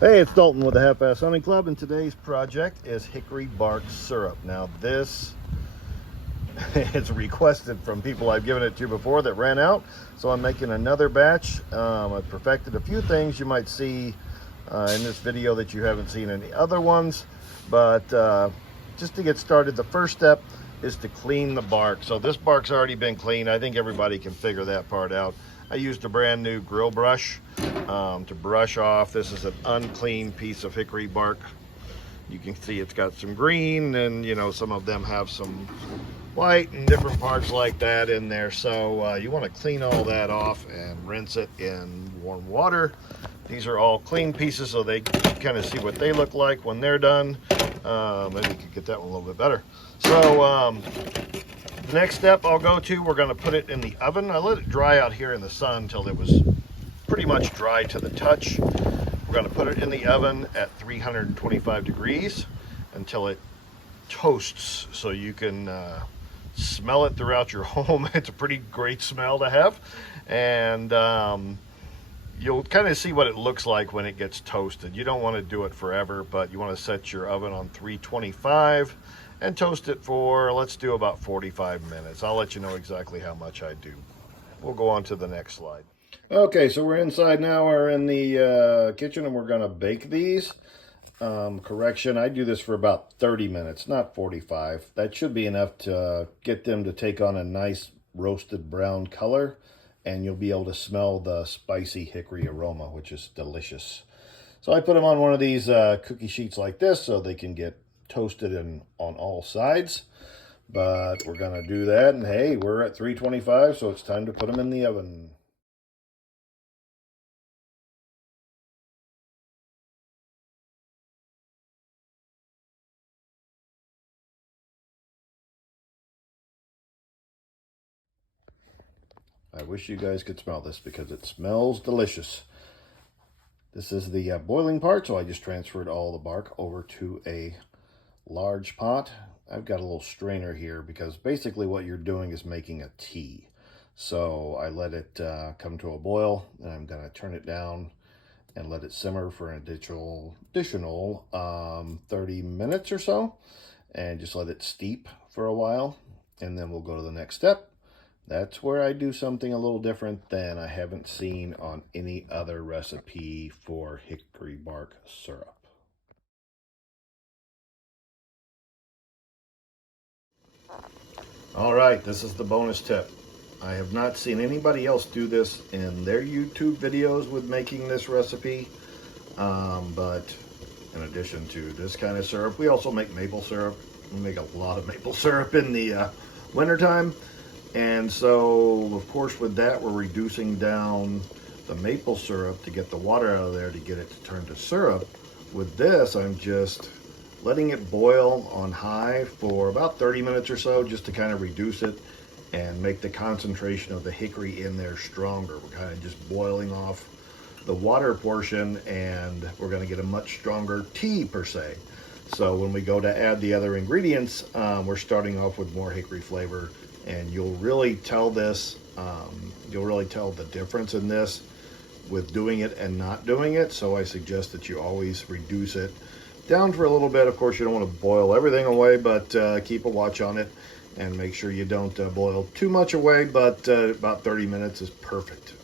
Hey, it's Dalton with the Half-Ass Hunting Club, and today's project is hickory bark syrup. Now this is requested from people I've given it to before that ran out, so I'm making another batch. I've perfected a few things you might see in this video that you haven't seen in the other ones, but just to get started, the first step is to clean the bark. So this bark's already been cleaned. I think everybody can figure that part out. I used a brand new grill brush to brush off. This is an unclean piece of hickory bark. You can see it's got some green, and you know, some of them have some white and different parts like that in there. So you want to clean all that off and rinse it in warm water. These are all clean pieces, so they kind of see what they look like when they're done. Maybe we could get that one a little bit better. So the next step I'll go to, we're going to put it in the oven. I let it dry out here in the sun until it was pretty much dry to the touch. We're going to put it in the oven at 325 degrees until it toasts, so you can smell it throughout your home. It's a pretty great smell to have, and you'll kind of see what it looks like when it gets toasted. You don't want to do it forever, but you want to set your oven on 325 and toast it for, let's do about 45 minutes. I'll let you know exactly how much I do. We'll go on to the next slide. Okay, so we're inside now. We're in the kitchen, and we're going to bake these. Correction, I do this for about 30 minutes, not 45. That should be enough to get them to take on a nice roasted brown color, and you'll be able to smell the spicy hickory aroma, which is delicious. So I put them on one of these cookie sheets like this so they can get toasted on all sides. But we're going to do that, and hey, we're at 325, so it's time to put them in the oven. I wish you guys could smell this because it smells delicious. This is the boiling part, so I just transferred all the bark over to a large pot. I've got a little strainer here because basically what you're doing is making a tea. So I let it come to a boil, and I'm going to turn it down and let it simmer for an additional 30 minutes or so, and just let it steep for a while, and then we'll go to the next step. That's where I do something a little different than I haven't seen on any other recipe for hickory bark syrup. All right, this is the bonus tip. I have not seen anybody else do this in their YouTube videos with making this recipe, but in addition to this kind of syrup, we also make maple syrup. We make a lot of maple syrup in the wintertime. And so, of course, with that, we're reducing down the maple syrup to get the water out of there to get it to turn to syrup. With this, I'm just letting it boil on high for about 30 minutes or so, just to kind of reduce it and make the concentration of the hickory in there stronger. We're kind of just boiling off the water portion, and we're going to get a much stronger tea per se. So when we go to add the other ingredients, we're starting off with more hickory flavor, and you'll really tell this, you'll really tell the difference in this with doing it and not doing it. So I suggest that you always reduce it down for a little bit. Of course, you don't want to boil everything away, but keep a watch on it and make sure you don't boil too much away, but about 30 minutes is perfect.